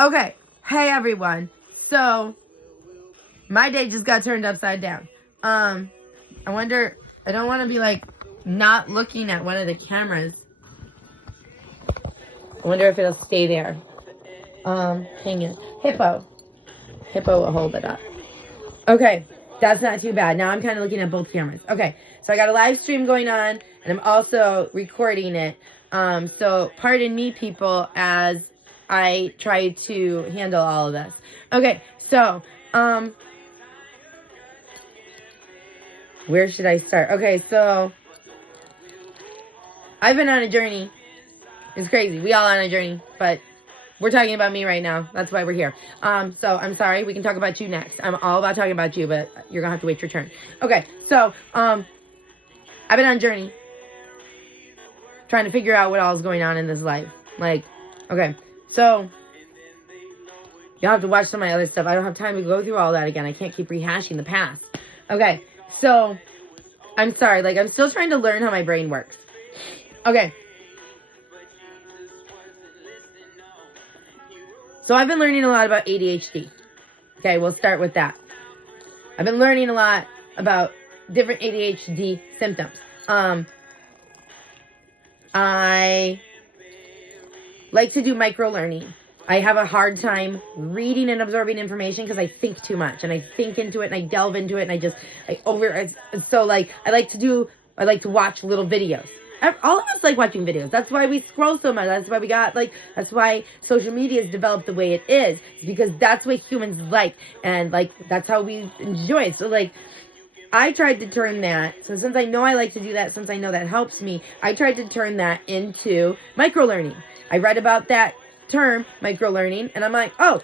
Okay. Hey, everyone. So, my day just got turned upside down. I wonder, I don't want to be like not looking at one of the cameras. I wonder if it'll stay there. Hang it. Hippo will hold it up. Okay. That's not too bad. Now I'm kind of looking at both cameras. Okay. So I got a live stream going on and I'm also recording it. So pardon me, people, as I try to handle all of this. Okay. So, where should I start? Okay. So I've been on a journey. It's crazy. We all on a journey, but we're talking about me right now. That's why we're here. So I'm sorry. We can talk about you next. I'm all about talking about you, but you're gonna have to wait your turn. Okay. So, I've been on a journey trying to figure out what all is going on in this life. Like, okay. So you'll have to watch some of my other stuff. I don't have time to go through all that again. I can't keep rehashing the past. Okay. So I'm sorry. Like, I'm still trying to learn how my brain works. Okay. So I've been learning a lot about ADHD. Okay, we'll start with that. I've been learning a lot about different ADHD symptoms. I like to do micro-learning. I have a hard time reading and absorbing information because I think too much. And I think into it and I delve into it and so like, I like to watch little videos. All of us like watching videos. That's why we scroll so much. That's why social media is developed the way it is. It's because that's what humans like. And like, that's how we enjoy it. So like, I tried to turn that. So since I know I like to do that, since I know that helps me, I tried to turn that into micro-learning. I read about that term, micro-learning, and I'm like, oh,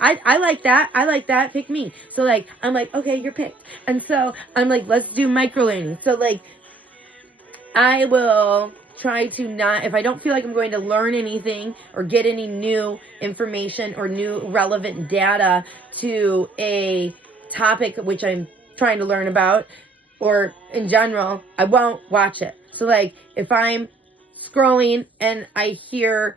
I like that. I like that. Pick me. So like, I'm like, okay, you're picked. And so I'm like, let's do micro-learning. So like, I will try to not, if I don't feel like I'm going to learn anything or get any new information or new relevant data to a topic which I'm trying to learn about, or in general, I won't watch it. So like, if I'm scrolling and I hear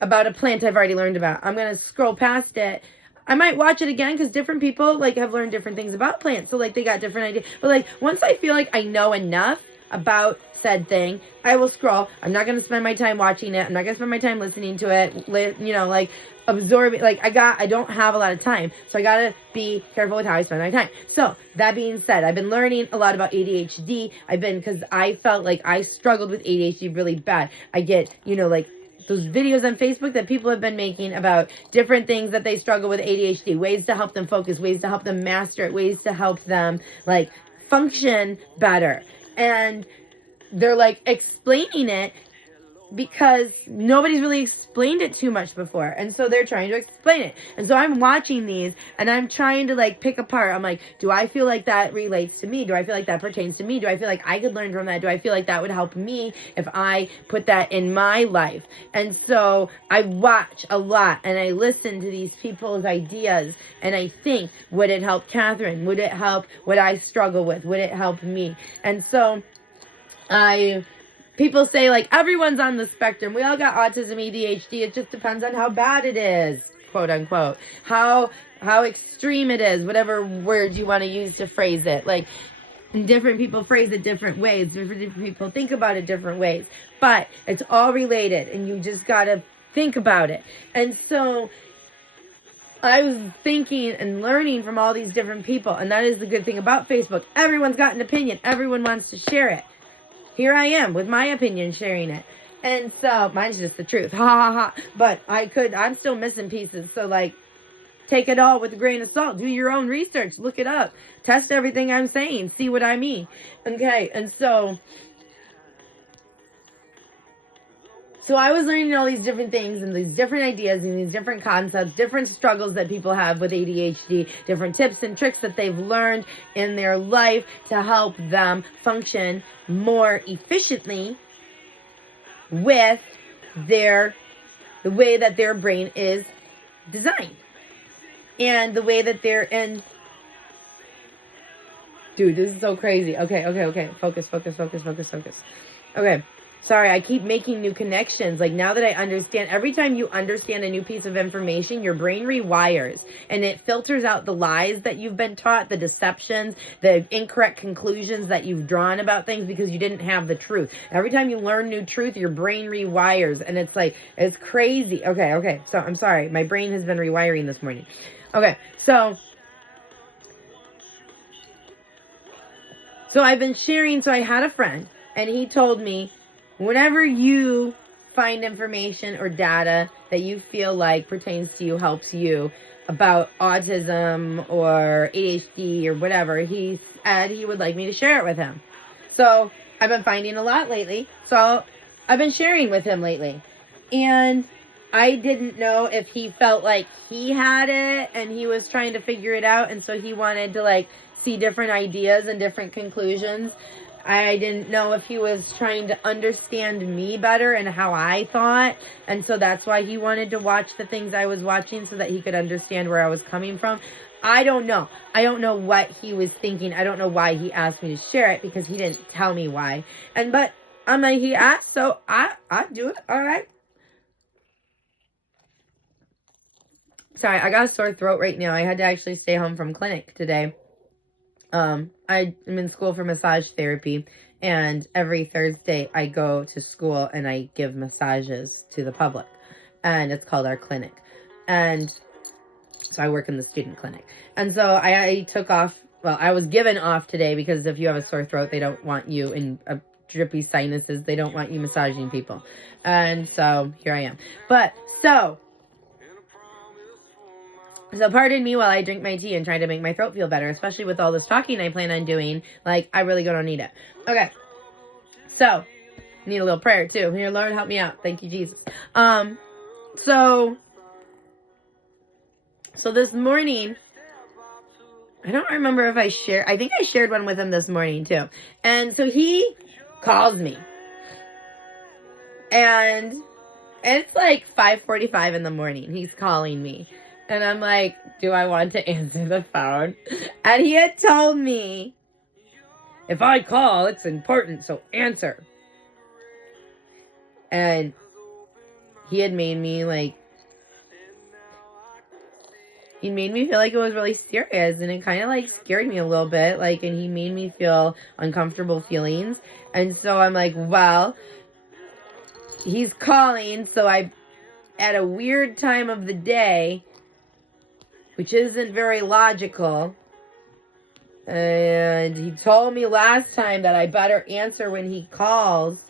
about a plant I've already learned about, I'm going to scroll past it. I might watch it again because different people like have learned different things about plants. So like, they got different ideas. But like, once I feel like I know enough about said thing, I will scroll. I'm not going to spend my time watching it. I'm not going to spend my time listening to it, like absorbing. Like, I don't have a lot of time. So I got to be careful with how I spend my time. So that being said, I've been learning a lot about ADHD. Because I felt like I struggled with ADHD really bad. I get, like those videos on Facebook that people have been making about different things that they struggle with ADHD, ways to help them focus, ways to help them master it, ways to help them like function better. And they're like explaining it because nobody's really explained it too much before. And so they're trying to explain it. And so I'm watching these and I'm trying to like pick apart. I'm like, do I feel like that relates to me? Do I feel like that pertains to me? Do I feel like I could learn from that? Do I feel like that would help me if I put that in my life? And so I watch a lot and I listen to these people's ideas and I think, would it help Catherine? Would it help what I struggle with? Would it help me? And so people say like everyone's on the spectrum. We all got autism, ADHD. It just depends on how bad it is, quote unquote. How extreme it is, whatever words you want to use to phrase it. Like, different people phrase it different ways. Different people think about it different ways. But it's all related and you just got to think about it. And so I was thinking and learning from all these different people. And that is the good thing about Facebook. Everyone's got an opinion. Everyone wants to share it. Here I am with my opinion sharing it. And so mine's just the truth. Ha ha ha. But I'm still missing pieces. So like, take it all with a grain of salt. Do your own research. Look it up. Test everything I'm saying. See what I mean. Okay. And so I was learning all these different things and these different ideas and these different concepts, different struggles that people have with ADHD, different tips and tricks that they've learned in their life to help them function more efficiently with the way that their brain is designed and the way that they're in. Dude, this is so crazy. Okay. Focus. Okay. Sorry, I keep making new connections. Like, now that I understand, every time you understand a new piece of information, your brain rewires and it filters out the lies that you've been taught, the deceptions, the incorrect conclusions that you've drawn about things because you didn't have the truth. Every time you learn new truth, your brain rewires, and it's like, it's crazy. Okay. So I'm sorry. My brain has been rewiring this morning. Okay. So I've been sharing. So I had a friend and he told me, whenever you find information or data that you feel like pertains to you, helps you about autism or ADHD or whatever, he said he would like me to share it with him. So I've been finding a lot lately. So I've been sharing with him lately. And I didn't know if he felt like he had it and he was trying to figure it out. And so he wanted to like see different ideas and different conclusions. I didn't know if he was trying to understand me better and how I thought. And so that's why he wanted to watch the things I was watching so that he could understand where I was coming from. I don't know. I don't know what he was thinking. I don't know why he asked me to share it because he didn't tell me why. But I'm like, he asked, so I do it. All right. Sorry, I got a sore throat right now. I had to actually stay home from clinic today. I'm in school for massage therapy, and every Thursday I go to school and I give massages to the public, and it's called our clinic. And so I work in the student clinic. And so I took off. Well, I was given off today because if you have a sore throat, they don't want you in drippy sinuses. They don't want you massaging people. And so here I am. But so pardon me while I drink my tea and try to make my throat feel better, especially with all this talking I plan on doing. Like, I really don't need it. Okay. So, need a little prayer too. Here, Lord, help me out. Thank you, Jesus. So this morning, I don't remember if I think I shared one with him this morning too. And so he calls me. And it's like 5:45 in the morning. He's calling me. And I'm like, do I want to answer the phone? And he had told me, if I call, it's important, so answer. And he had made me like, he made me feel like it was really serious, and it kind of like scared me a little bit, like, and he made me feel uncomfortable feelings. And so I'm like, well, he's calling, so I, at a weird time of the day, which isn't very logical, and he told me last time that I better answer when he calls,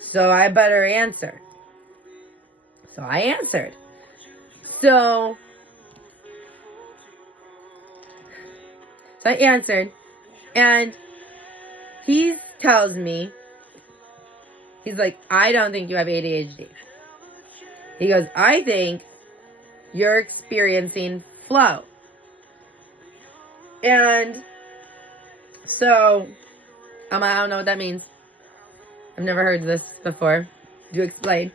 so I better answer. So I answered. So I answered, and he tells me, he's like, I don't think you have ADHD. He goes, I think you're experiencing flow. And so, I don't know what that means. I've never heard this before. Do explain.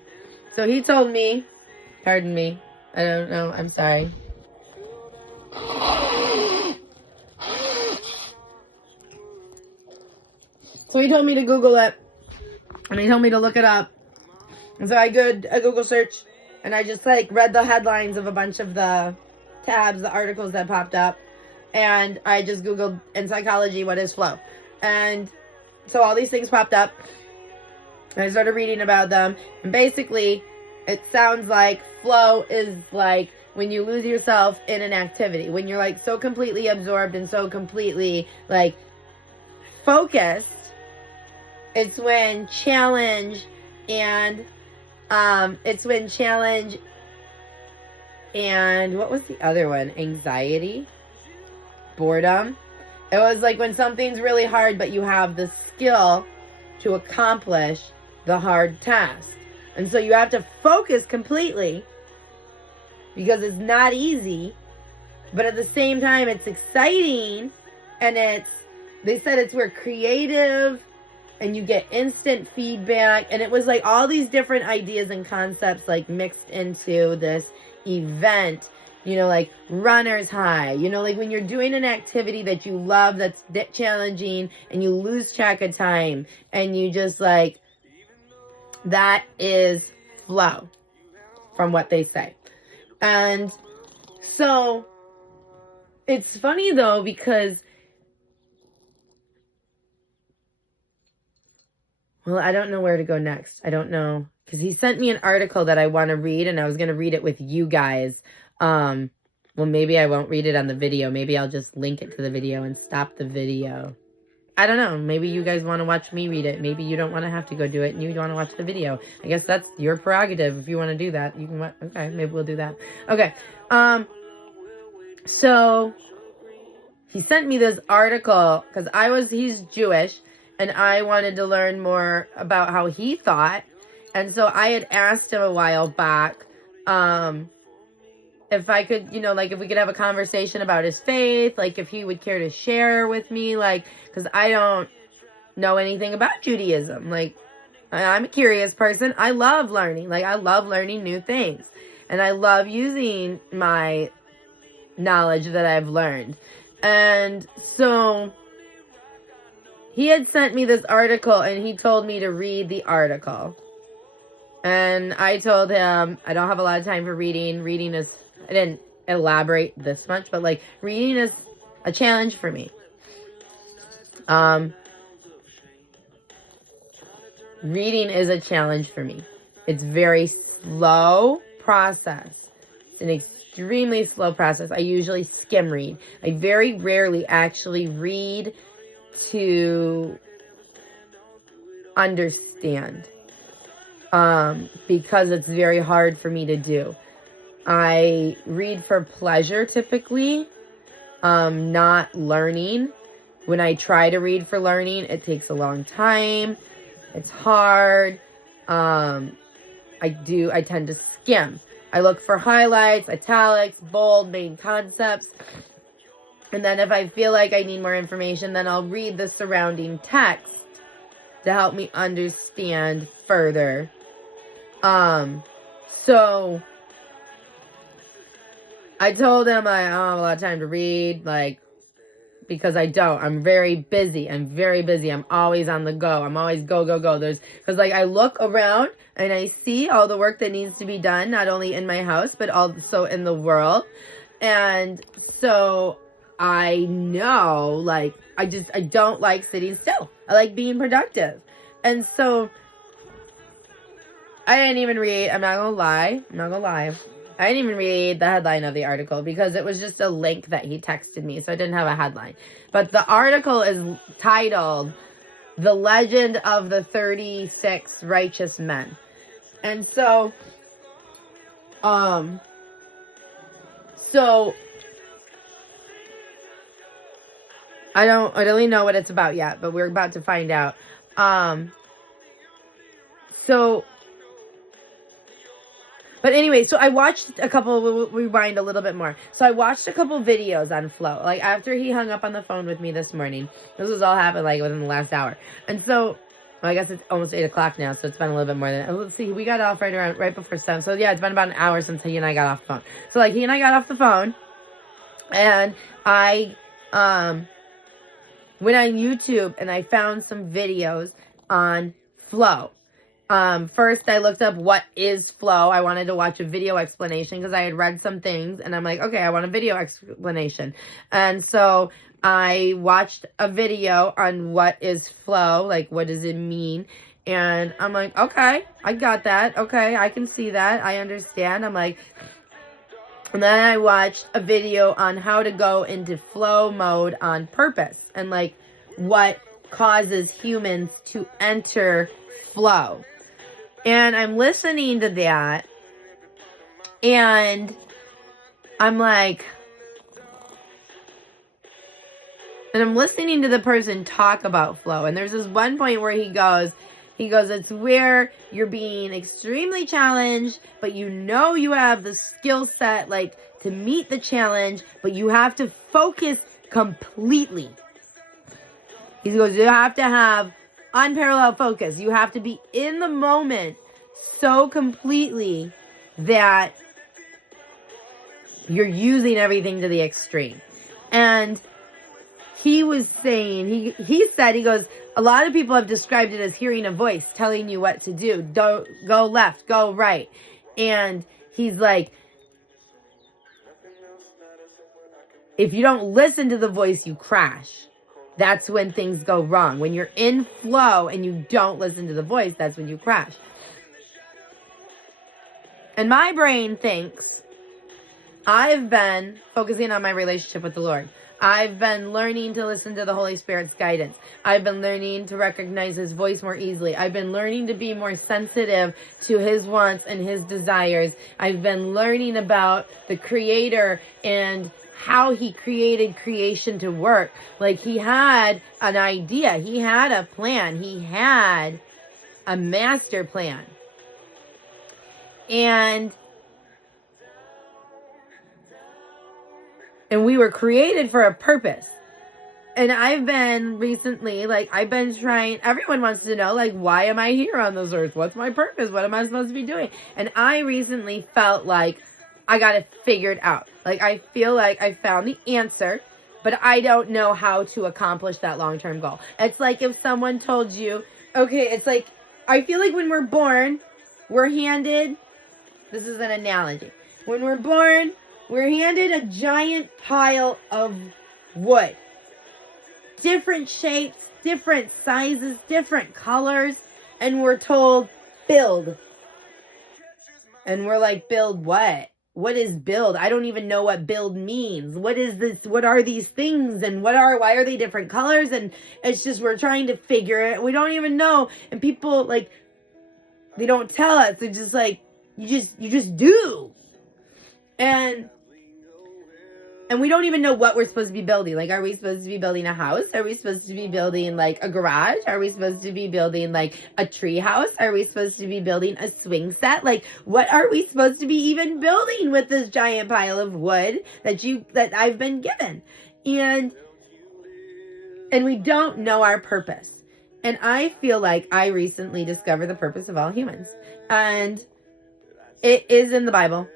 So he told me, pardon me, I don't know, I'm sorry. So he told me to Google it, and he told me to look it up. And so I did a Google search, and I just like read the headlines of a bunch of the tabs, the articles that popped up, and I just Googled in psychology, what is flow? And so all these things popped up, and I started reading about them, and basically it sounds like flow is like when you lose yourself in an activity, when you're like so completely absorbed and so completely like focused. It's when challenge and what was the other one? Anxiety, boredom. It was like when something's really hard, but you have the skill to accomplish the hard task. And so you have to focus completely because it's not easy, but at the same time, it's exciting. And they said it's where creative and you get instant feedback. And it was like all these different ideas and concepts like mixed into this event, you know, like runner's high, you know, like when you're doing an activity that you love, that's challenging, and you lose track of time, and you just like That is flow, from what they say. And so it's funny though, because, well, I don't know where to go next. I don't know, because he sent me an article that I want to read, and I was going to read it with you guys. Well, maybe I won't read it on the video. Maybe I'll just link it to the video and stop the video. I don't know. Maybe you guys want to watch me read it. Maybe you don't want to have to go do it and you want to watch the video. I guess that's your prerogative. If you want to do that, you can. Okay, maybe we'll do that. Okay. So he sent me this article because he's Jewish and I wanted to learn more about how he thought. And so I had asked him a while back, if I could, like if we could have a conversation about his faith, like if he would care to share with me, like, because I don't know anything about Judaism. Like, I'm a curious person. I love learning. Like, I love learning new things. And I love using my knowledge that I've learned. And so he had sent me this article and he told me to read the article. And I told him I don't have a lot of time for reading. Reading is, I didn't elaborate this much, but like reading is a challenge for me. Reading is a challenge for me. It's very slow process. It's an extremely slow process. I usually skim read. I very rarely actually read to understand, because it's very hard for me to do. I read for pleasure typically, not learning. When I try to read for learning, it takes a long time. It's hard. I tend to skim. I look for highlights, italics, bold, main concepts. And then if I feel like I need more information, then I'll read the surrounding text to help me understand further. So I told him I don't have a lot of time to read, like, because I don't. I'm very busy. I'm always on the go. I'm always go. Because, like, I look around and I see all the work that needs to be done, not only in my house, but also in the world. And so I know, like, I don't like sitting still. I like being productive. And so I didn't even read, I'm not gonna lie. I didn't even read the headline of the article because it was just a link that he texted me, so I didn't have a headline. But the article is titled The Legend of the 36 Righteous Men. And so I don't really know what it's about yet, but we're about to find out. But anyway, so I watched a couple, we'll rewind a little bit more. So I watched a couple videos on Flow, like after he hung up on the phone with me this morning. This was all happened like within the last hour. And so, well, I guess it's almost 8 o'clock now, so it's been a little bit more than, let's see, we got off right before 7. So yeah, it's been about an hour since he and I got off the phone. So like he and I got off the phone and I went on YouTube and I found some videos on Flow. First I looked up what is flow. I wanted to watch a video explanation because I had read some things and I'm like, okay, I want a video explanation. And so I watched a video on what is flow, like what does it mean? And I'm like, okay, I got that. Okay, I can see that. I understand. I'm like, and then I watched a video on how to go into flow mode on purpose and like what causes humans to enter flow. And I'm listening to that, and I'm like, and I'm listening to the person talk about flow. And there's this one point where he goes, it's where you're being extremely challenged, but you know you have the skill set, like, to meet the challenge, but you have to focus completely. He goes, you have to have unparalleled focus. You have to be in the moment so completely that you're using everything to the extreme. And he was saying, he said, he goes, A lot of people have described it as hearing a voice telling you what to do. Don't go left, go right. And he's like, if you don't listen to the voice, you crash. That's when things go wrong. When you're in flow and you don't listen to the voice, that's when you crash. And my brain thinks, I've been focusing on my relationship with the Lord. I've been learning to listen to the Holy Spirit's guidance. I've been learning to recognize his voice more easily. I've been learning to be more sensitive to his wants and his desires. I've been learning about the Creator and how he created creation to work. Like, he had an idea. He had a plan. He had a master plan. And we were created for a purpose. And I've been recently, I've been trying, everyone wants to know, why am I here on this earth? What's my purpose? What am I supposed to be doing? And I recently felt like I got it figured out. I feel like I found the answer, but I don't know how to accomplish that long-term goal. It's like if someone told you, okay, it's like, I feel like when we're born, we're handed, this is an analogy. When we're born, we're handed a giant pile of wood. Different shapes, different sizes, different colors, and we're told, build. And we're like, build what? What is build? I don't even know what build means. What is this? What are these things? And why are they different colors? And it's just, we're trying to figure it. We don't even know. And people, they don't tell us. They're just like, you just do. And we don't even know what we're supposed to be building. Are we supposed to be building a house? Are we supposed to be building a garage? Are we supposed to be building a tree house? Are we supposed to be building a swing set? What are we supposed to be even building with this giant pile of wood that I've been given? And we don't know our purpose. And I feel like I recently discovered the purpose of all humans. And it is in the Bible.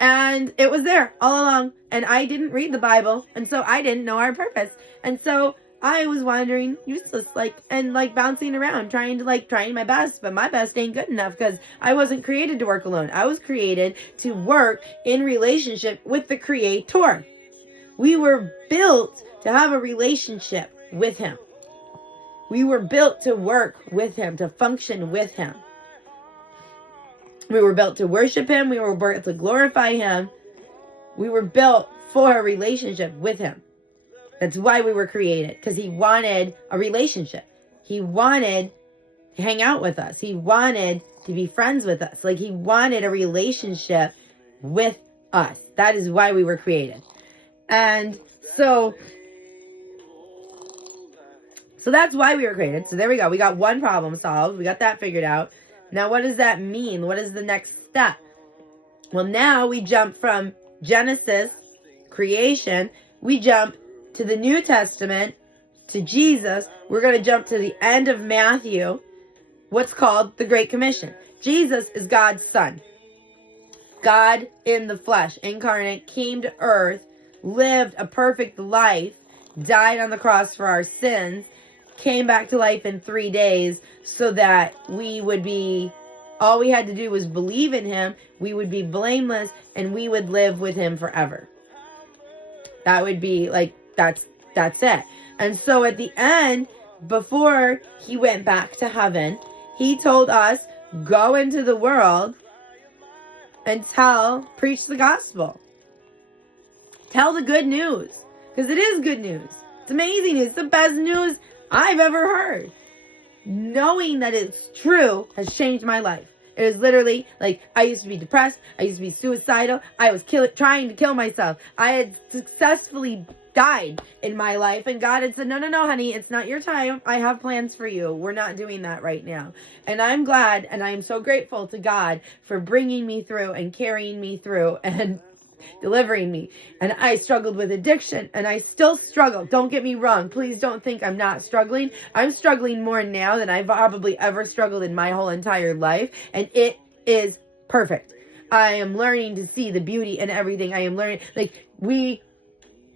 And it was there all along. And I didn't read the Bible. And so I didn't know our purpose. And so I was wandering useless, bouncing around, trying my best. But my best ain't good enough because I wasn't created to work alone. I was created to work in relationship with the Creator. We were built to have a relationship with him. We were built to work with him, to function with him. We were built to worship him. We were built to glorify him. We were built for a relationship with him. That's why we were created, because he wanted a relationship. He wanted to hang out with us. He wanted to be friends with us. He wanted a relationship with us. That is why we were created. And so that's why we were created. So there we go. We got one problem solved. We got that figured out. Now, what does that mean? What is the next step? Well, now we jump from Genesis, creation. We jump to the New Testament, to Jesus. We're going to jump to the end of Matthew, what's called the Great Commission. Jesus is God's Son. God in the flesh, incarnate, came to earth, lived a perfect life, died on the cross for our sins, came back to life in 3 days so that we would be, all we had to do was believe in him, we would be blameless, and we would live with him forever. That would be that's it. And so at the end, before he went back to heaven, he told us, go into the world and preach the gospel. Tell the good news. Because it is good news. It's amazing. It's the best news I've ever heard. Knowing that it's true has changed my life. It was literally I used to be depressed. I used to be suicidal. I was trying to kill myself. I had successfully died in my life. And God had said, no, honey, it's not your time. I have plans for you. We're not doing that right now. And I'm glad and I'm so grateful to God for bringing me through and carrying me through and delivering me. And I struggled with addiction and I still struggle. Don't get me wrong. Please don't think I'm not struggling. I'm struggling more now than I've probably ever struggled in my whole entire life. And it is perfect. I am learning to see the beauty in everything. I am learning,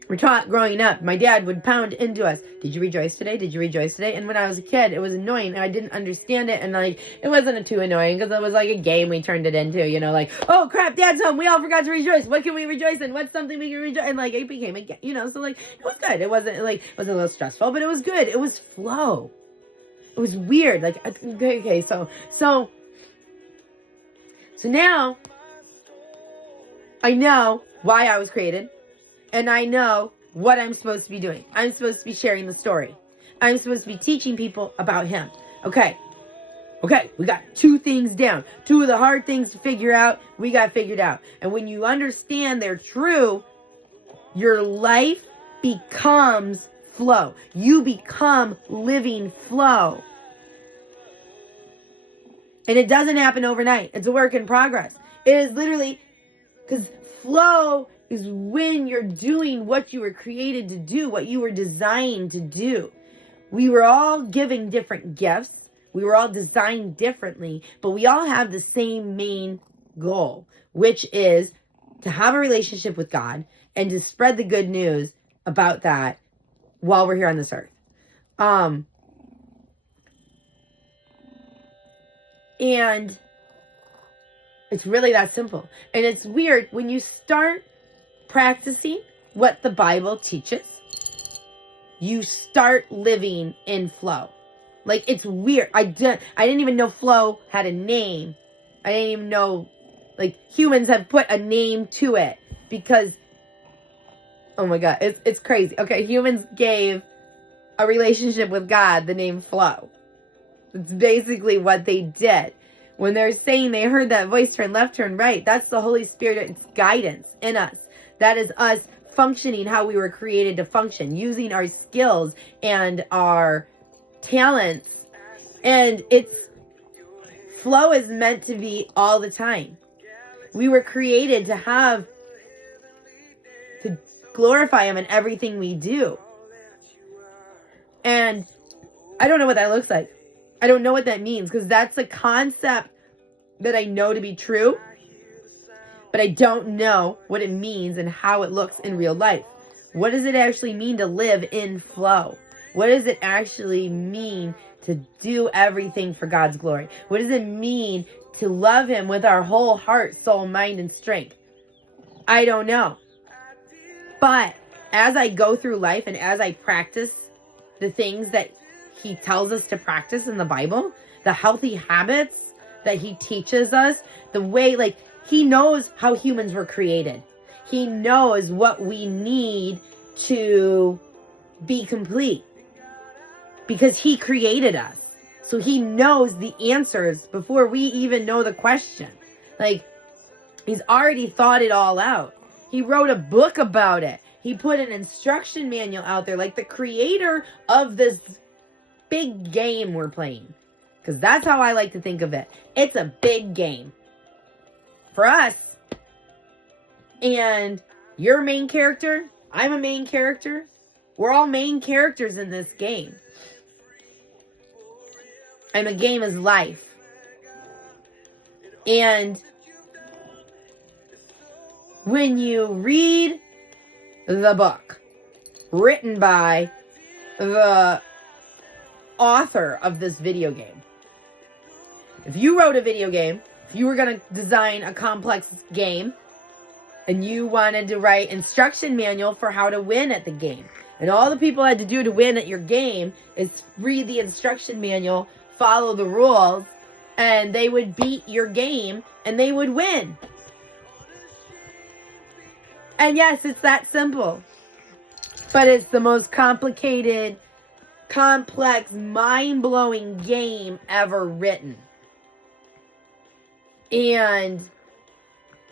we're taught growing up, my dad would pound into us, did you rejoice today? Did you rejoice today? And when I was a kid, it was annoying and I didn't understand it. And like, it wasn't too annoying because it was like a game we turned it into, you know, like, oh crap, dad's home. We all forgot to rejoice. What can we rejoice in? What's something we can rejoice? And like, it became a game, you know, so like, it was good. It wasn't like, it was a little stressful, but it was good. It was flow. It was weird. Like, okay. So now I know why I was created. And I know what I'm supposed to be doing. I'm supposed to be sharing the story. I'm supposed to be teaching people about him. Okay, we got 2 things down. 2 of the hard things to figure out, we got figured out. And when you understand they're true, your life becomes flow. You become living flow. And it doesn't happen overnight. It's a work in progress. It is literally, because flow is when you're doing what you were created to do, what you were designed to do. We were all given different gifts. We were all designed differently, but we all have the same main goal, which is to have a relationship with God and to spread the good news about that while we're here on this earth. And it's really that simple. And it's weird when you start practicing what the Bible teaches, you start living in flow. Like, it's weird. I didn't even know flow had a name. I didn't even know, like, humans have put a name to it because, oh my God, it's crazy. Okay, humans gave a relationship with God the name flow. It's basically what they did. When they're saying they heard that voice, turn left, turn right, that's the Holy Spirit's guidance in us. That is us functioning how we were created to function, using our skills and our talents. And flow is meant to be all the time. We were created to glorify him in everything we do. And I don't know what that looks like. I don't know what that means, because that's a concept that I know to be true, but I don't know what it means and how it looks in real life. What does it actually mean to live in flow? What does it actually mean to do everything for God's glory? What does it mean to love him with our whole heart, soul, mind, and strength? I don't know. But as I go through life and as I practice the things that he tells us to practice in the Bible, the healthy habits that he teaches us, the way, like, he knows how humans were created. He knows what we need to be complete because he created us. So he knows the answers before we even know the question. Like, he's already thought it all out. He wrote a book about it. He put an instruction manual out there, like the creator of this big game we're playing, because that's how I like to think of it. It's a big game for us, and you're a main character, I'm a main character, we're all main characters in this game, and the game is life. And when you read the book written by the author of this video game, if you wrote a video game, if you were going to design a complex game and you wanted to write instruction manual for how to win at the game, and all the people had to do to win at your game is read the instruction manual, follow the rules, and they would beat your game and they would win. And yes, it's that simple, but it's the most complicated, complex, mind-blowing game ever written. And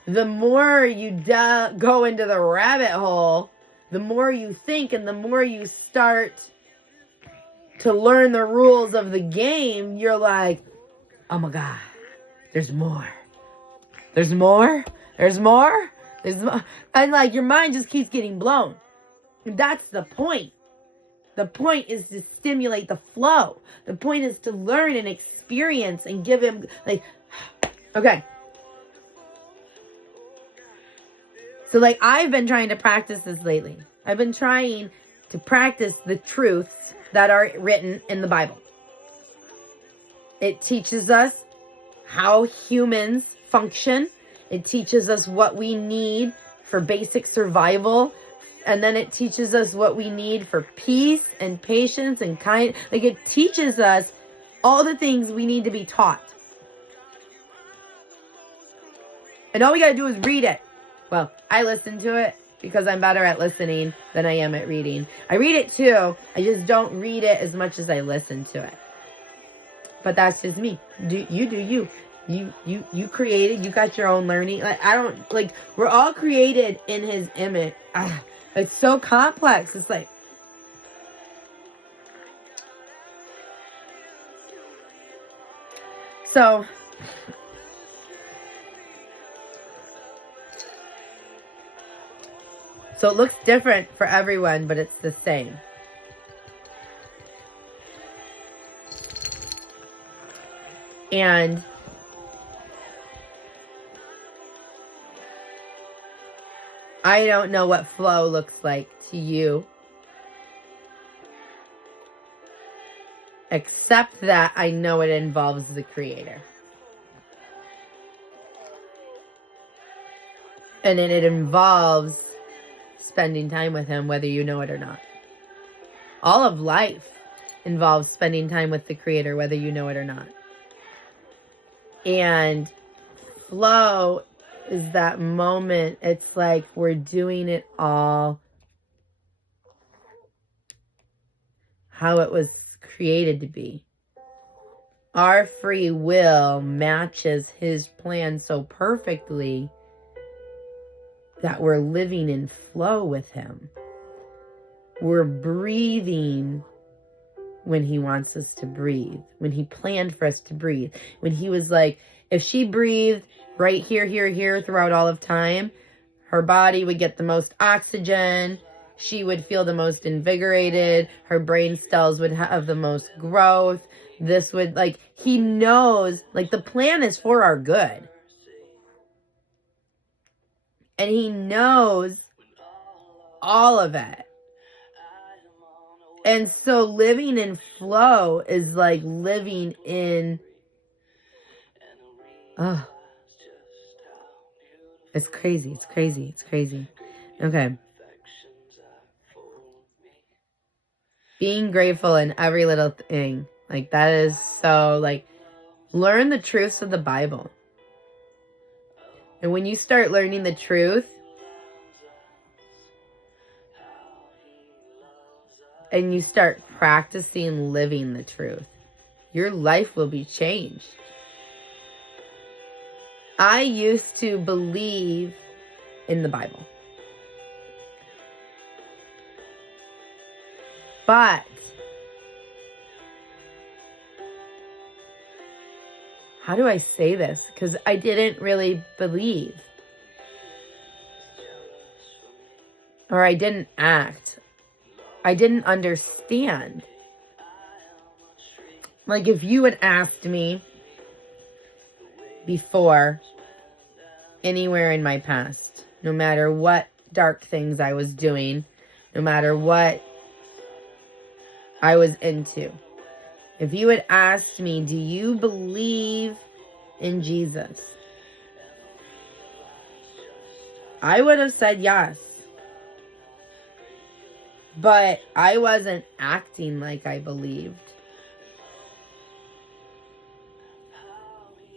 the more you go into the rabbit hole, the more you think and the more you start to learn the rules of the game, you're like, oh my God, there's more. There's more. There's more. There's more. And like, your mind just keeps getting blown. And that's the point. The point is to stimulate the flow. The point is to learn and experience and give him, like, okay. So, like, I've been trying to practice this lately. I've been trying to practice the truths that are written in the Bible. It teaches us how humans function. It teaches us what we need for basic survival. And then it teaches us what we need for peace and patience and kind. Like, it teaches us all the things we need to be taught. And all we got to do is read it. Well, I listen to it because I'm better at listening than I am at reading. I read it too. I just don't read it as much as I listen to it. But that's just me. You. You created, you got your own learning. Like, we're all created in his image. It's so complex. It's like, so it looks different for everyone, but it's the same. And I don't know what flow looks like to you, except that I know it involves the Creator. And it involves spending time with him, whether you know it or not. All of life involves spending time with the Creator, whether you know it or not. And flow is that moment. It's like we're doing it all how it was created to be. Our free will matches his plan so perfectly that we're living in flow with him. We're breathing when he wants us to breathe, when he planned for us to breathe, when he was like, if she breathed right here throughout all of time, her body would get the most oxygen, she would feel the most invigorated, her brain cells would have the most growth. This would, like, he knows, like, the plan is for our good. And he knows all of it. And so living in flow is like living in, it's crazy. Okay. Being grateful in every little thing. Like, that is so, like, learn the truths of the Bible. And when you start learning the truth, and you start practicing living the truth, your life will be changed. I used to believe in the Bible. But how do I say this? Because I didn't really believe. Or I didn't act. I didn't understand. Like, if you had asked me before, anywhere in my past, no matter what dark things I was doing, no matter what I was into, if you had asked me, do you believe in Jesus? I would have said yes. But I wasn't acting like I believed.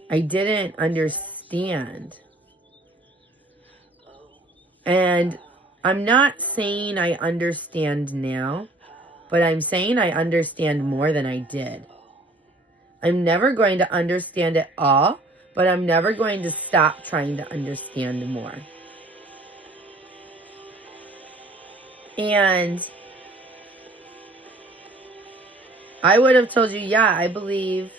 I didn't understand. And I'm not saying I understand now, but I'm saying I understand more than I did. I'm never going to understand it all, but I'm never going to stop trying to understand more. And I would have told you, yeah, I believe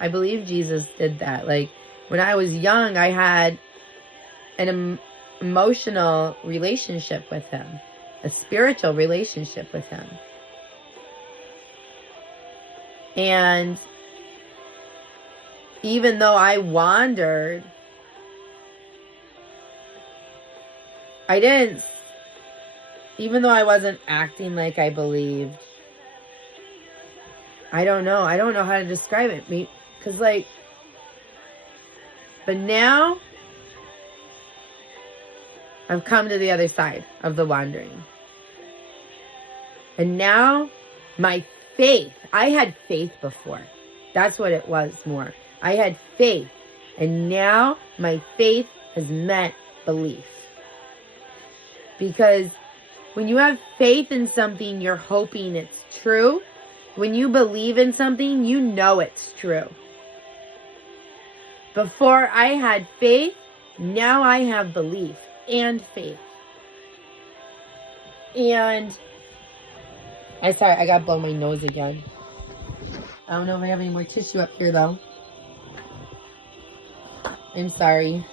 Jesus did that. Like, when I was young, I had an emotional relationship with him, a spiritual relationship with him. And even though I wandered I didn't, even though I wasn't acting like I believed, I don't know how to describe it. Because like, but now I've come to the other side of the wandering. And now my faith, I had faith before. That's what it was more. I had faith. And now my faith has met belief. Because when you have faith in something, you're hoping it's true. When you believe in something, you know it's true. Before I had faith, now I have belief and faith. And I got to blow my nose again. I don't know if I have any more tissue up here though. I'm sorry.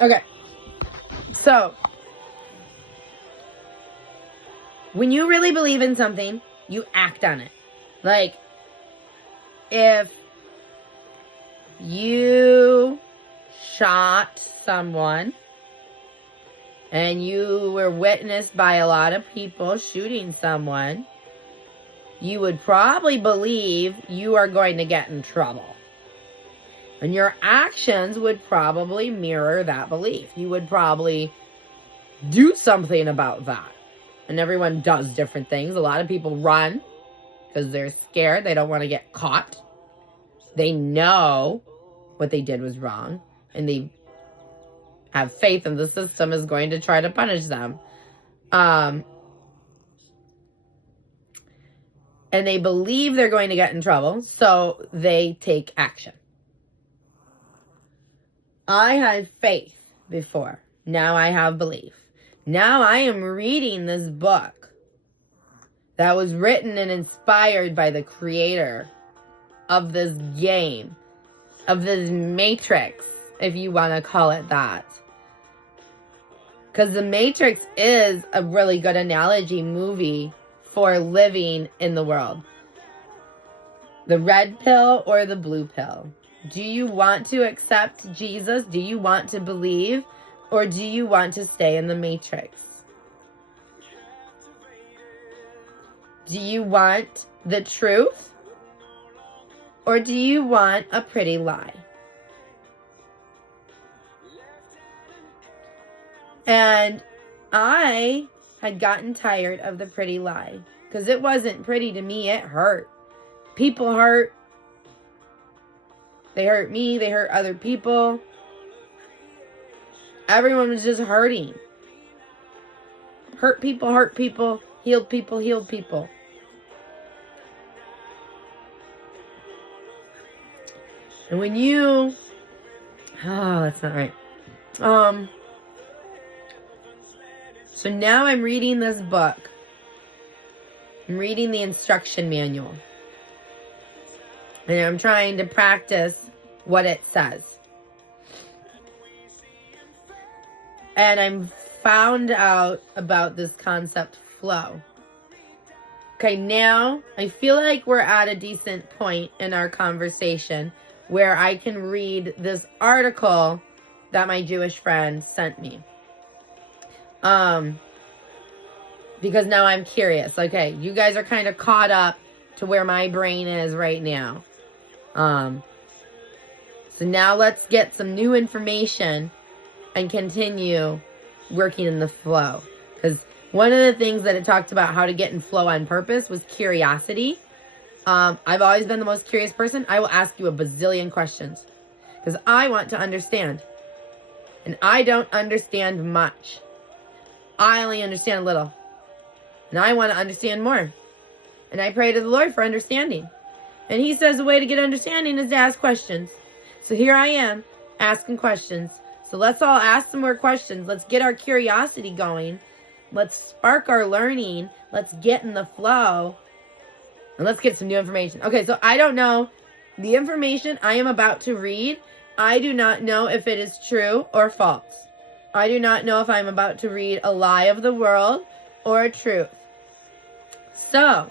Okay. So, when you really believe in something, you act on it. Like, if you shot someone and you were witnessed by a lot of people shooting someone, you would probably believe you are going to get in trouble. And your actions would probably mirror that belief. You would probably do something about that. And everyone does different things. A lot of people run because they're scared. They don't want to get caught. They know what they did was wrong. And they have faith in the system is going to try to punish them. And they believe they're going to get in trouble. So they take action. I had faith before. Now I have belief. Now I am reading this book that was written and inspired by the creator of this game, of this matrix, if you want to call it that. Because the Matrix is a really good analogy movie for living in the world. The red pill or the blue pill? Do you want to accept Jesus? Do you want to believe? Or do you want to stay in the Matrix? Do you want the truth? Or do you want a pretty lie? And I had gotten tired of the pretty lie. Because it wasn't pretty to me. It hurt. People hurt. They hurt me. They hurt other people. Everyone was just hurting. Hurt people, healed people. And when you... Oh, that's not right. So now I'm reading this book. I'm reading the instruction manual. And I'm trying to practice what it says. And I'm found out about this concept flow. Okay, now I feel like we're at a decent point in our conversation where I can read this article that my Jewish friend sent me. Because now I'm curious. Okay, you guys are kind of caught up to where my brain is right now. So now let's get some new information and continue working in the flow. Because one of the things that it talked about how to get in flow on purpose was curiosity. I've always been the most curious person. I will ask you a bazillion questions. Because I want to understand. And I don't understand much. I only understand a little. And I want to understand more. And I pray to the Lord for understanding. And he says the way to get understanding is to ask questions. So here I am, asking questions. So let's all ask some more questions. Let's get our curiosity going. Let's spark our learning. Let's get in the flow. And let's get some new information. Okay, so I don't know. The information I am about to read, I do not know if it is true or false. I do not know if I'm about to read a lie of the world or a truth. So,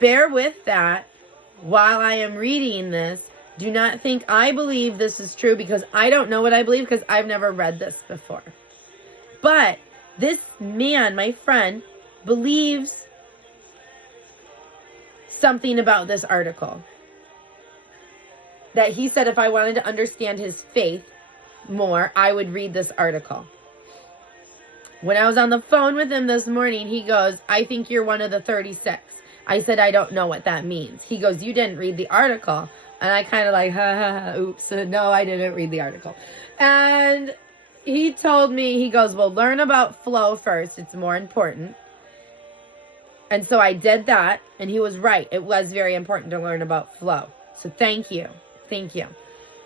bear with that. while I am reading this, do not think I believe this is true, because I don't know what I believe, because I've never read this before. But this man, my friend, believes something about this article. That he said if I wanted to understand his faith more, I would read this article. When I was on the phone with him this morning, he goes, I think you're one of the 36. I said, I don't know what that means. He goes, you didn't read the article. And I kind of like, ha, ha, ha, oops. No, I didn't read the article. And he told me, he goes, well, learn about flow first. It's more important. And so I did that. And he was right. It was very important to learn about flow. So thank you. Thank you.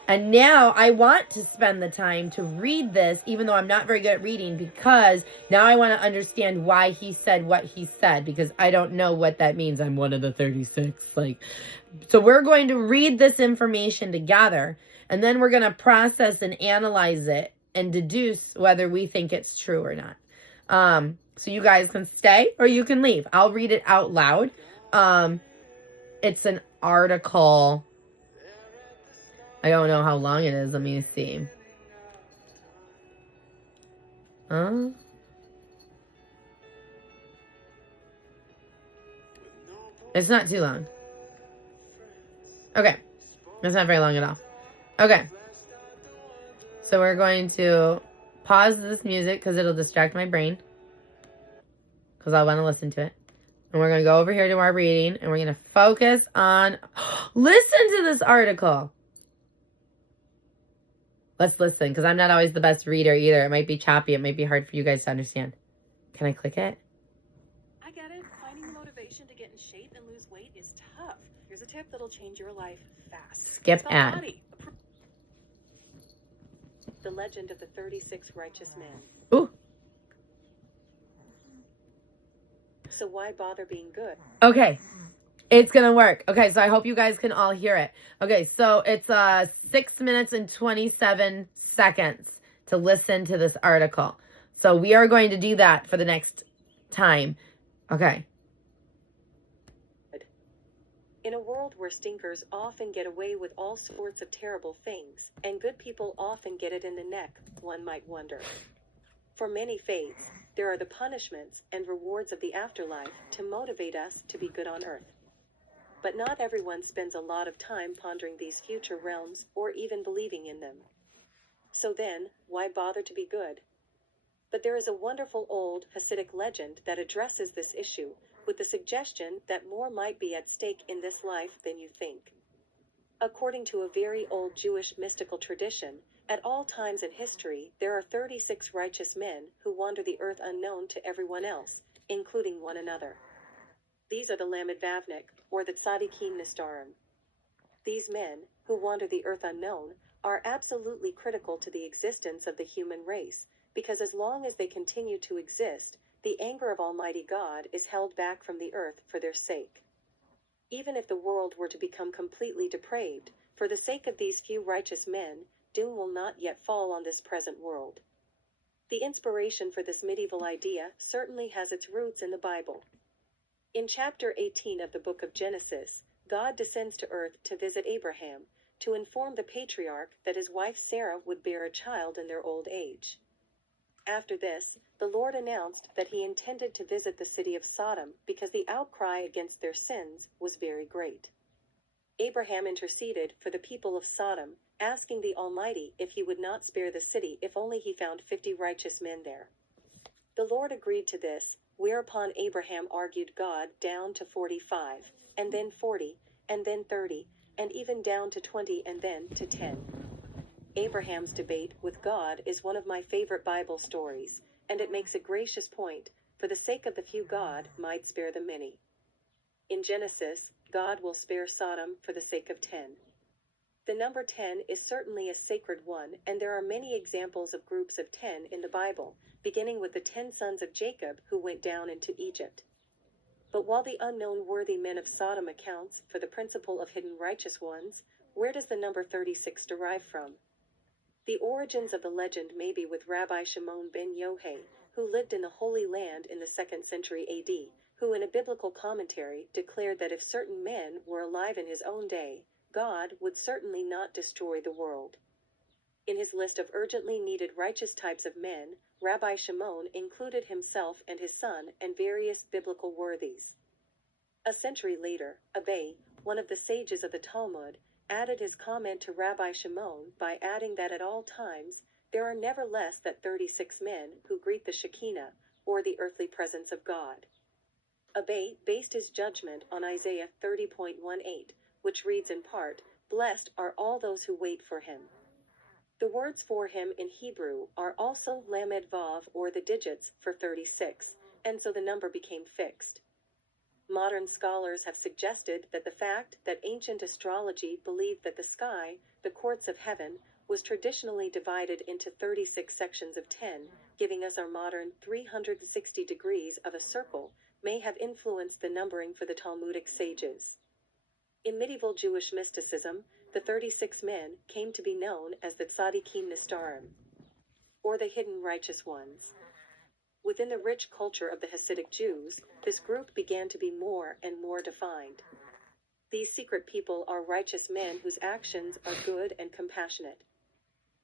And now I want to spend the time to read this, even though I'm not very good at reading, because now I want to understand why he said what he said, because I don't know what that means. I'm one of the 36. So we're going to read this information together, and then we're going to process and analyze it and deduce whether we think it's true or not. So you guys can stay or you can leave. I'll read it out loud. It's an article. I don't know how long it is. Let me see. It's not too long. Okay. It's not very long at all. Okay. So we're going to pause this music because it'll distract my brain. Because I want to listen to it. And we're going to go over here to our reading. And we're going to focus on... Listen to this article. Let's listen, because I'm not always the best reader either. It might be choppy. It might be hard for you guys to understand. Can I click it? I get it. Finding the motivation to get in shape and lose weight is tough. Here's a tip that'll change your life fast. Skip ad. Body. The legend of the 36 righteous men. Ooh. So why bother being good? Okay. It's going to work. Okay, so I hope you guys can all hear it. Okay, so it's 6 minutes and 27 seconds to listen to this article. So we are going to do that for the next time. Okay. In a world where stinkers often get away with all sorts of terrible things, and good people often get it in the neck, one might wonder. For many faiths, there are the punishments and rewards of the afterlife to motivate us to be good on earth. But not everyone spends a lot of time pondering these future realms or even believing in them. So then, why bother to be good? But there is a wonderful old Hasidic legend that addresses this issue, with the suggestion that more might be at stake in this life than you think. According to a very old Jewish mystical tradition, at all times in history, there are 36 righteous men who wander the earth unknown to everyone else, including one another. These are the Lamed Vavnik, or the Tzadikim Nistarim. These men, who wander the earth unknown, are absolutely critical to the existence of the human race, because as long as they continue to exist, the anger of Almighty God is held back from the earth for their sake. Even if the world were to become completely depraved, for the sake of these few righteous men, doom will not yet fall on this present world. The inspiration for this medieval idea certainly has its roots in the Bible. In chapter 18 of the book of Genesis, God descends to earth to visit Abraham, to inform the patriarch that his wife Sarah would bear a child in their old age. After this, the Lord announced that he intended to visit the city of Sodom because the outcry against their sins was very great. Abraham interceded for the people of Sodom, asking the Almighty if he would not spare the city if only he found 50 righteous men there. The Lord agreed to this, whereupon Abraham argued God down to 45, and then 40, and then 30, and even down to 20 and then to 10. Abraham's debate with God is one of my favorite Bible stories, and it makes a gracious point, for the sake of the few God might spare the many. In Genesis, God will spare Sodom for the sake of 10. The number 10 is certainly a sacred one, and there are many examples of groups of 10 in the Bible, beginning with the 10 sons of Jacob who went down into Egypt. But while the unknown worthy men of Sodom accounts for the principle of hidden righteous ones, where does the number 36 derive from? The origins of the legend may be with Rabbi Shimon ben Yohai, who lived in the Holy Land in the 2nd century AD, who in a biblical commentary declared that if certain men were alive in his own day, God would certainly not destroy the world. In his list of urgently needed righteous types of men, Rabbi Shimon included himself and his son and various biblical worthies. A century later, Abai, one of the sages of the Talmud, added his comment to Rabbi Shimon by adding that at all times, there are never less than 36 men who greet the Shekinah, or the earthly presence of God. Abai based his judgment on Isaiah 30.18, which reads in part, "Blessed are all those who wait for him." The words for him in Hebrew are also Lamed Vav, or the digits for 36, and so the number became fixed. Modern scholars have suggested that the fact that ancient astrology believed that the sky, the courts of heaven, was traditionally divided into 36 sections of 10, giving us our modern 360 degrees of a circle, may have influenced the numbering for the Talmudic sages. In medieval Jewish mysticism, the 36 men came to be known as the Tzadikim Nistarim, or the hidden righteous ones. Within the rich culture of the Hasidic Jews, this group began to be more and more defined. These secret people are righteous men whose actions are good and compassionate.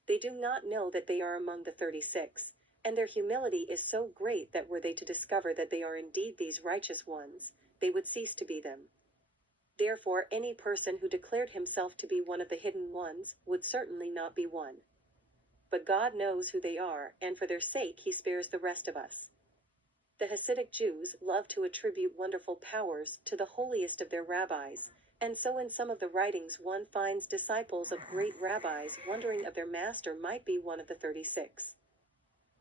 They do not know that they are among the 36, and their humility is so great that were they to discover that they are indeed these righteous ones, they would cease to be them. Therefore, any person who declared himself to be one of the hidden ones would certainly not be one. But God knows who they are, and for their sake he spares the rest of us. The Hasidic Jews love to attribute wonderful powers to the holiest of their rabbis, and so in some of the writings one finds disciples of great rabbis wondering if their master might be one of the 36.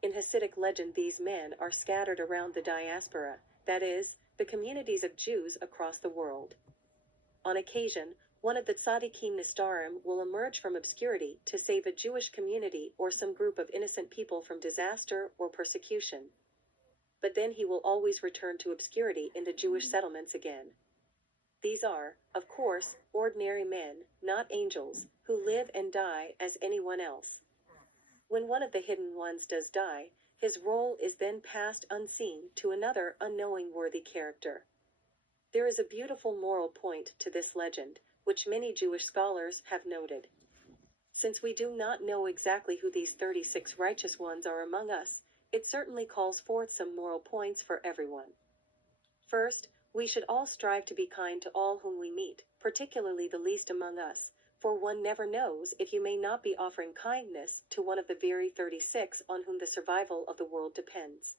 In Hasidic legend, these men are scattered around the diaspora, that is, the communities of Jews across the world. On occasion, one of the Tzadikim Nistarim will emerge from obscurity to save a Jewish community or some group of innocent people from disaster or persecution. But then he will always return to obscurity in the Jewish settlements again. These are, of course, ordinary men, not angels, who live and die as anyone else. When one of the hidden ones does die, his role is then passed unseen to another unknowing worthy character. There is a beautiful moral point to this legend, which many Jewish scholars have noted. Since we do not know exactly who these 36 righteous ones are among us, it certainly calls forth some moral points for everyone. First, we should all strive to be kind to all whom we meet, particularly the least among us, for one never knows if you may not be offering kindness to one of the very 36 on whom the survival of the world depends.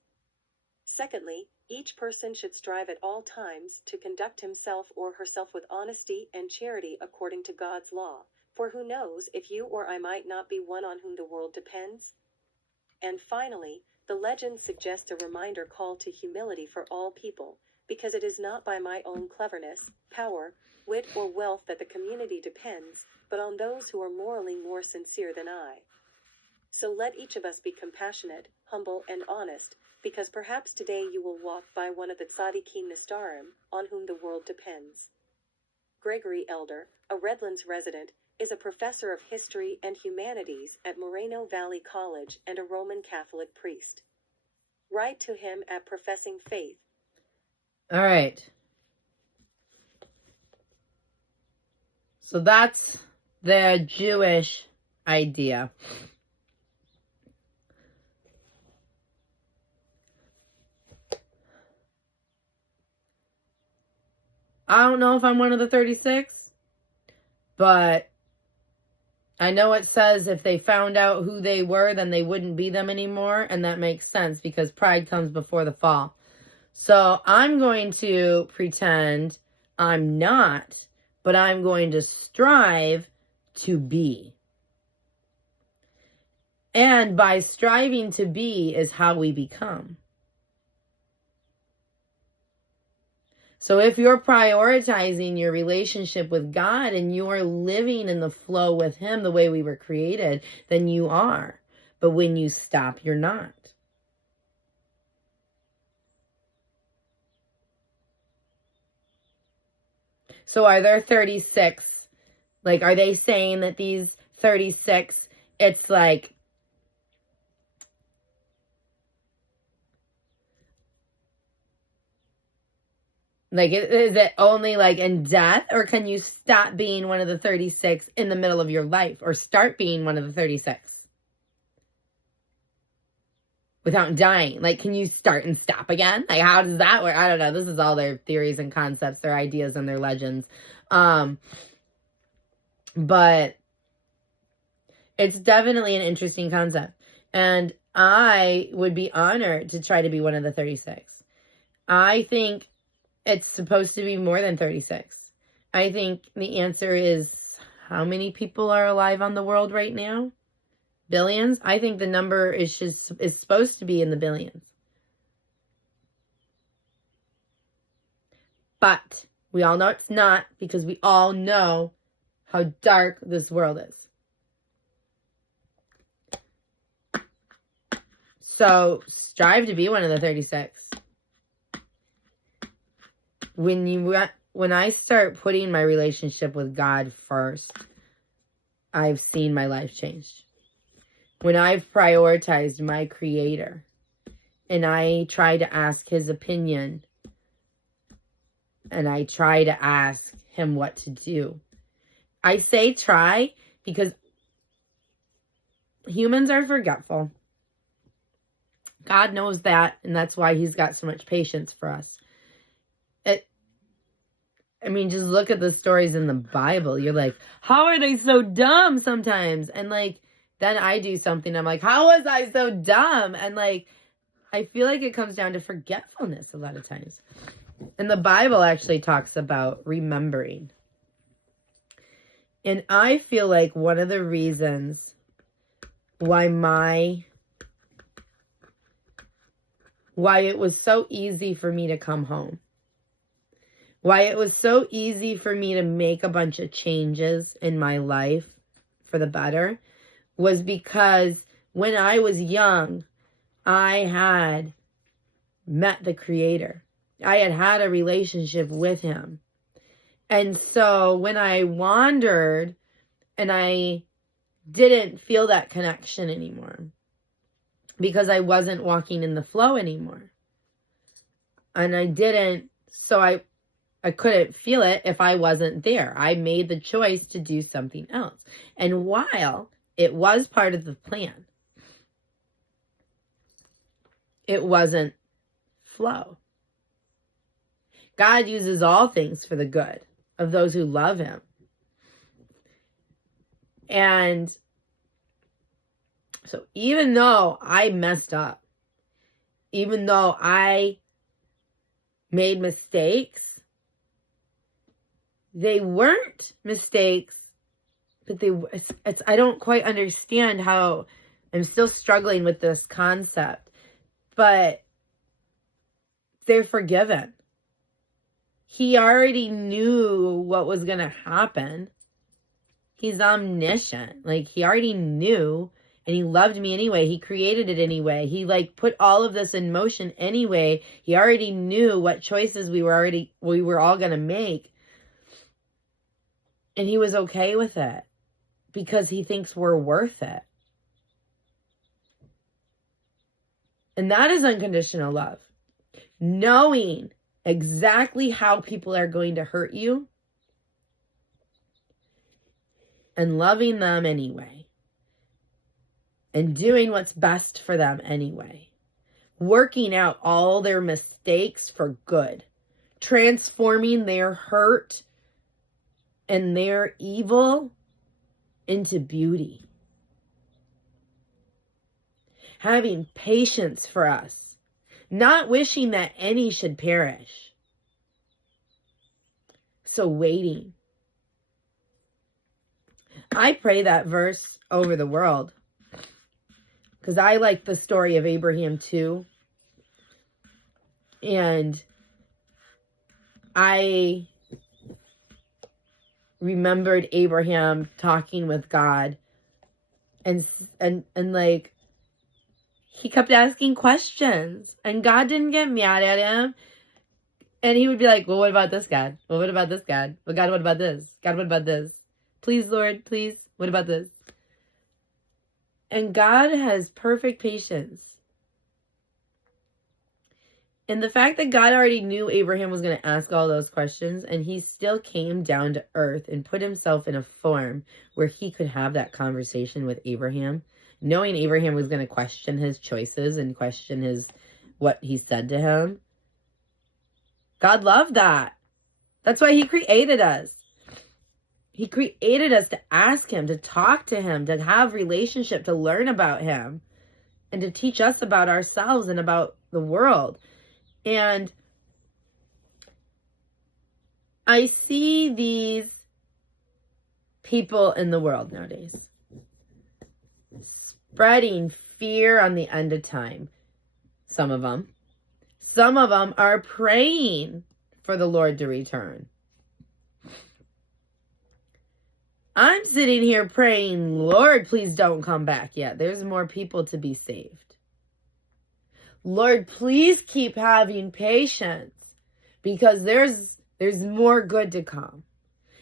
Secondly, each person should strive at all times to conduct himself or herself with honesty and charity according to God's law, for who knows if you or I might not be one on whom the world depends? And finally, the legend suggests a reminder call to humility for all people, because it is not by my own cleverness, power, wit, or wealth that the community depends, but on those who are morally more sincere than I. So let each of us be compassionate, humble, and honest, because perhaps today you will walk by one of the Tzadikim Nistarim, on whom the world depends. Gregory Elder, a Redlands resident, is a professor of history and humanities at Moreno Valley College and a Roman Catholic priest. Write to him at Professing Faith. All right. So that's the Jewish idea. I don't know if I'm one of the 36, but I know it says if they found out who they were, then they wouldn't be them anymore, and that makes sense because pride comes before the fall. So I'm going to pretend I'm not, but I'm going to strive to be. And by striving to be is how we become. So if you're prioritizing your relationship with God and you're living in the flow with Him the way we were created, then you are. But when you stop, you're not. So are there 36? Like, are they saying that these 36, it's like, Like, is it only like in death, or can you stop being one of the 36 in the middle of your life, or start being one of the 36 without dying? Like, can you start and stop again? Like, how does that work? I don't know. This is all their theories and concepts, their ideas and their legends. But it's definitely an interesting concept. And I would be honored to try to be one of the 36. I think it's supposed to be more than 36. I think the answer is, how many people are alive on the world right now? Billions? I think the number is supposed to be in the billions. But we all know it's not, because we all know how dark this world is. So strive to be one of the 36. When I start putting my relationship with God first, I've seen my life change. When I've prioritized my Creator and I try to ask His opinion and I try to ask Him what to do. I say try because humans are forgetful. God knows that, and that's why He's got so much patience for us. Just look at the stories in the Bible. You're like, how are they so dumb sometimes? And like, then I do something, I'm like, how was I so dumb? And like, I feel like it comes down to forgetfulness a lot of times. And the Bible actually talks about remembering. And I feel like one of the reasons why it was so easy for me to come home, why it was so easy for me to make a bunch of changes in my life for the better, was because when I was young, I had met the Creator. I had had a relationship with Him. And so when I wandered and I didn't feel that connection anymore, because I wasn't walking in the flow anymore. And I couldn't feel it if I wasn't there. I made the choice to do something else. And while it was part of the plan, it wasn't flow. God uses all things for the good of those who love Him. And so even though I messed up, even though I made mistakes, they weren't mistakes, but I don't quite understand how, I'm still struggling with this concept, but they're forgiven. He already knew what was going to happen. He's omniscient. Like, He already knew, and He loved me anyway. He created it anyway. He put all of this in motion anyway. He already knew what choices we were all going to make. And He was okay with it because He thinks we're worth it. And that is unconditional love. Knowing exactly how people are going to hurt you and loving them anyway. And doing what's best for them anyway. Working out all their mistakes for good. Transforming their hurt and their evil into beauty. Having patience for us. Not wishing that any should perish. So waiting. I pray that verse over the world. Because I like the story of Abraham too. And I remembered Abraham talking with God. And like, he kept asking questions. And God didn't get mad at him. And he would be like, well, what about this, God? Well, what about this, God? Well, God, what about this? God, what about this? Please, Lord, please. What about this? And God has perfect patience. And the fact that God already knew Abraham was going to ask all those questions, and he still came down to earth and put himself in a form where he could have that conversation with Abraham, knowing Abraham was going to question his choices and question what he said to him. God loved that. That's why he created us. He created us to ask him, to talk to him, to have relationship, to learn about him, and to teach us about ourselves and about the world. And I see these people in the world nowadays spreading fear on the end of time. Some of them are praying for the Lord to return. I'm sitting here praying, Lord, please don't come back yet. There's more people to be saved. Lord, please keep having patience, because there's more good to come.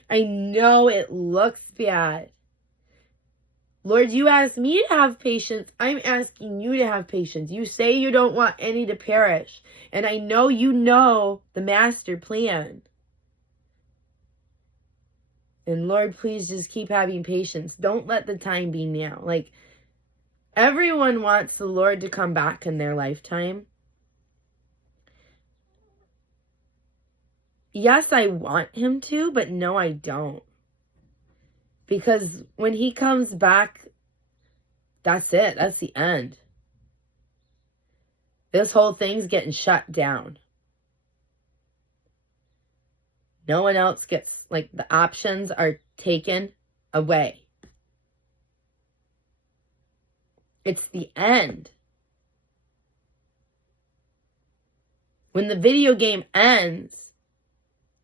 I know it looks bad. Lord, you asked me to have patience. I'm asking you to have patience. You say you don't want any to perish. And I know you know the master plan. And Lord, please just keep having patience. Don't let the time be now. Like, everyone wants the Lord to come back in their lifetime. Yes, I want him to, but no, I don't. Because when he comes back, that's it. That's the end. This whole thing's getting shut down. No one else gets, like, the options are taken away. It's the end. When the video game ends,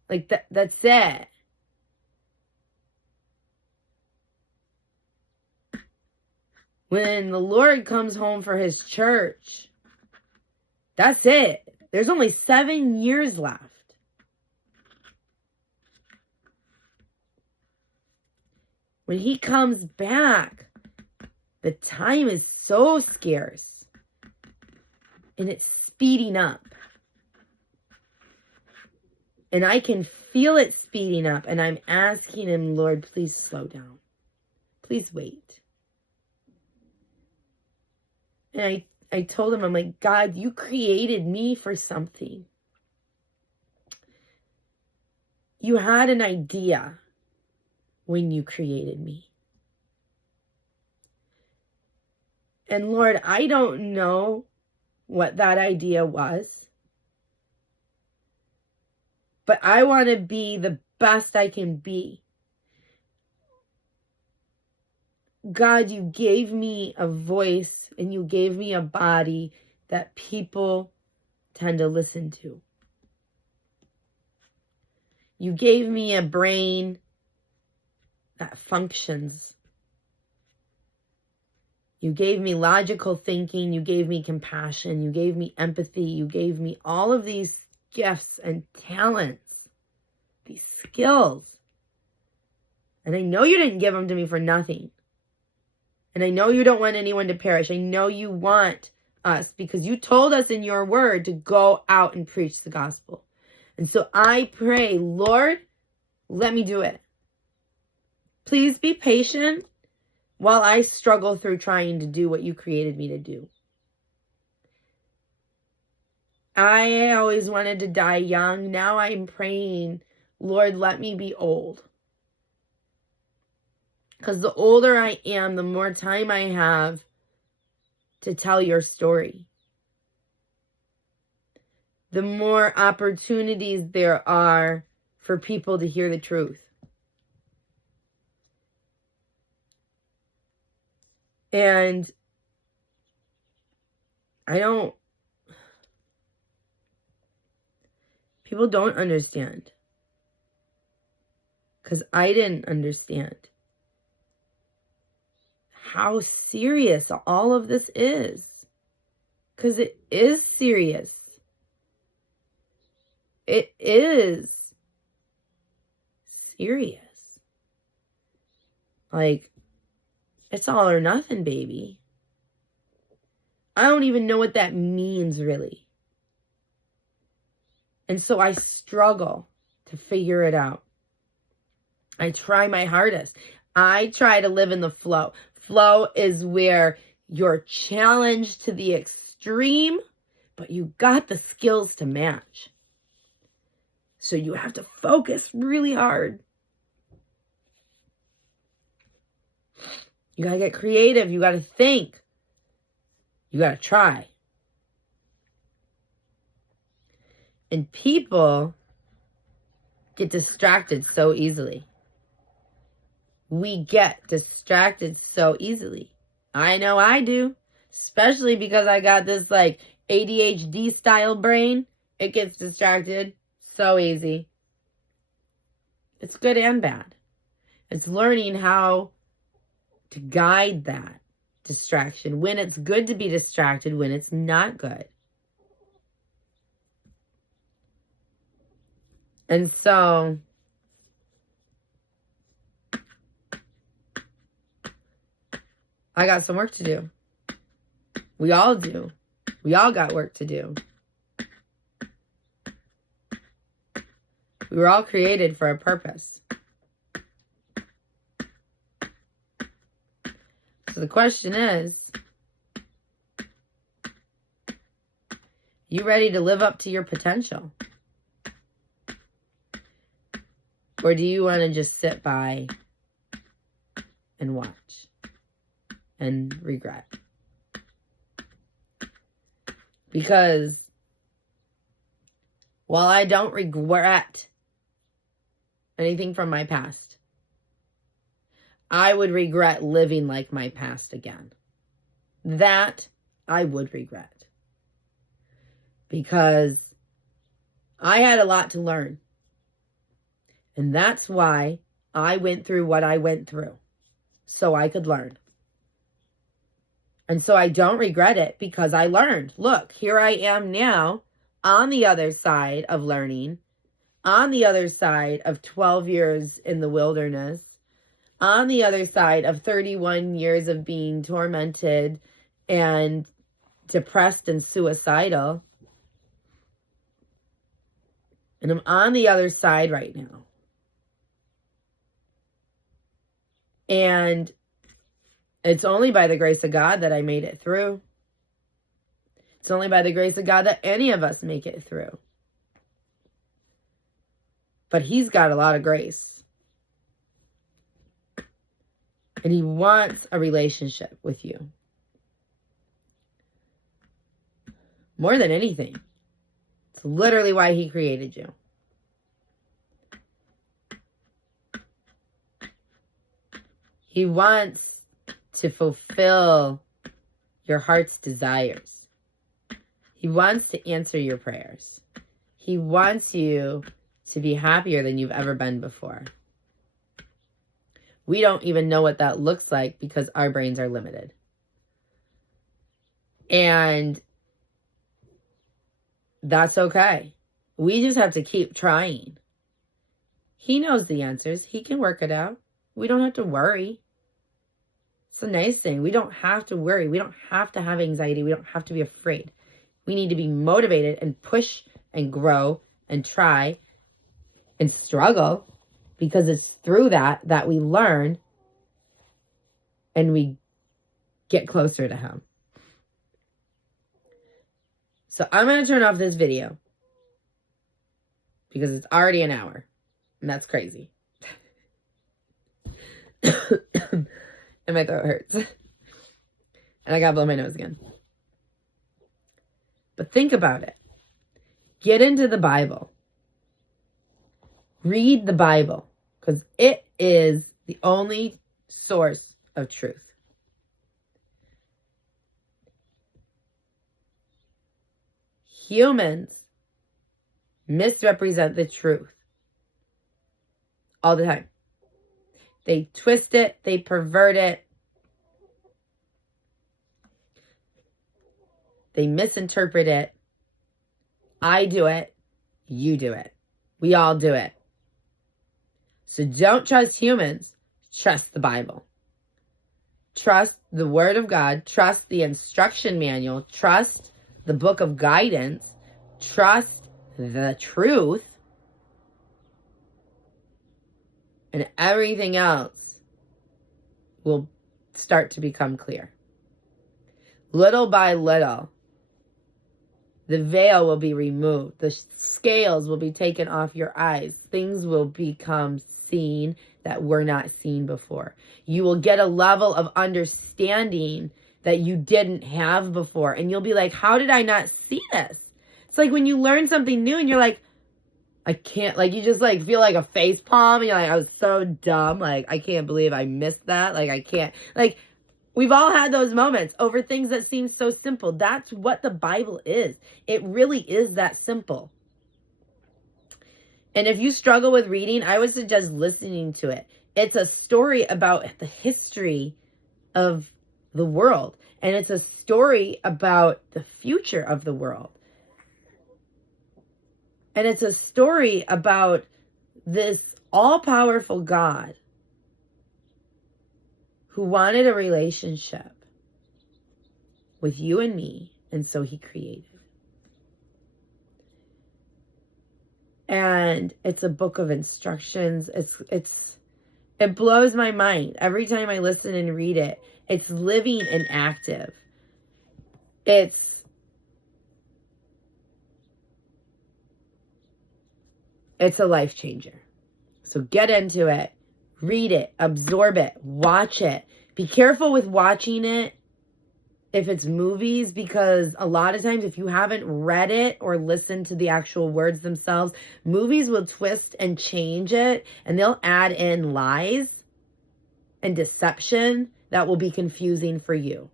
like, that's it. When the Lord comes home for his church, that's it. There's only 7 years left. When he comes back, the time is so scarce. And it's speeding up. And I can feel it speeding up. And I'm asking him, Lord, please slow down. Please wait. And I told him, I'm like, God, you created me for something. You had an idea when you created me. And Lord, I don't know what that idea was, but I want to be the best I can be. God, you gave me a voice and you gave me a body that people tend to listen to. You gave me a brain that functions. You gave me logical thinking. You gave me compassion. You gave me empathy. You gave me all of these gifts and talents, these skills. And I know you didn't give them to me for nothing. And I know you don't want anyone to perish. I know you want us, because you told us in your word to go out and preach the gospel. And so I pray, Lord, let me do it. Please be patient while I struggle through trying to do what you created me to do. I always wanted to die young. Now I'm praying, Lord, let me be old. Because the older I am, the more time I have to tell your story. The more opportunities there are for people to hear the truth. And people don't understand. Because I didn't understand how serious all of this is. Because it is serious. It is serious. Like, it's all or nothing, baby. I don't even know what that means, really. And so I struggle to figure it out. I try my hardest. I try to live in the flow. Flow is where you're challenged to the extreme, but you got the skills to match. So you have to focus really hard. You got to get creative. You got to think. You got to try. And people get distracted so easily. We get distracted so easily. I know I do. Especially because I got this like ADHD style brain. It gets distracted so easy. It's good and bad. It's learning how to guide that distraction. When it's good to be distracted, when it's not good. And so I got some work to do. We all do. We all got work to do. We were all created for a purpose. So the question is, you ready to live up to your potential? Or do you want to just sit by and watch and regret? Because while I don't regret anything from my past, I would regret living like my past again. That I would regret. Because I had a lot to learn. And that's why I went through what I went through. So I could learn. And so I don't regret it because I learned. Look, here I am now on the other side of learning, on the other side of 12 years in the wilderness, on the other side of 31 years of being tormented and depressed and suicidal. And I'm on the other side right now. And it's only by the grace of God that I made it through. It's only by the grace of God that any of us make it through. But He's got a lot of grace. And He wants a relationship with you. More than anything. It's literally why He created you. He wants to fulfill your heart's desires. He wants to answer your prayers. He wants you to be happier than you've ever been before. We don't even know what that looks like because our brains are limited. And that's okay. We just have to keep trying. He knows the answers. He can work it out. We don't have to worry. It's a nice thing. We don't have to worry. We don't have to have anxiety. We don't have to be afraid. We need to be motivated and push and grow and try and struggle, because it's through that we learn and we get closer to Him. So I'm going to turn off this video because it's already an hour, and that's crazy. And my throat hurts. And I gotta blow my nose again. But think about it. Get into the Bible. Read the Bible, because it is the only source of truth. Humans misrepresent the truth all the time. They twist it, they pervert it, they misinterpret it. I do it, you do it. We all do it. So don't trust humans, trust the Bible. Trust the Word of God, trust the instruction manual, trust the book of guidance, trust the truth, and everything else will start to become clear. Little by little, the veil will be removed. The scales will be taken off your eyes. Things will become seen that were not seen before. You will get a level of understanding that you didn't have before. And you'll be like, how did I not see this? It's like when you learn something new and you're like, I can't, like, you just like feel like a face palm. And you're like, I was so dumb. Like, I can't believe I missed that. Like, I can't, like, we've all had those moments over things that seem so simple. That's what the Bible is. It really is that simple. And if you struggle with reading, I would suggest listening to it. It's a story about the history of the world. And it's a story about the future of the world. And it's a story about this all-powerful God who wanted a relationship with you and me, and so he created. And it's a book of instructions. It blows my mind every time I listen and read it. It's living and active. It's a life changer. So get into it. Read it, absorb it, watch it. Be careful with watching it if it's movies, because a lot of times if you haven't read it or listened to the actual words themselves, movies will twist and change it, and they'll add in lies and deception that will be confusing for you.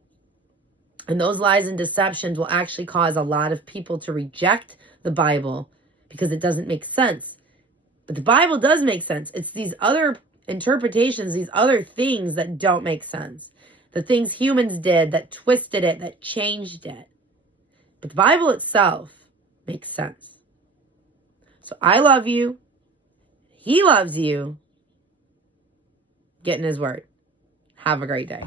And those lies and deceptions will actually cause a lot of people to reject the Bible because it doesn't make sense. But the Bible does make sense. It's these other interpretations, these other things that don't make sense. The things humans did that twisted it, that changed it. But the Bible itself makes sense. So I love you. He loves you. Get in his word. Have a great day.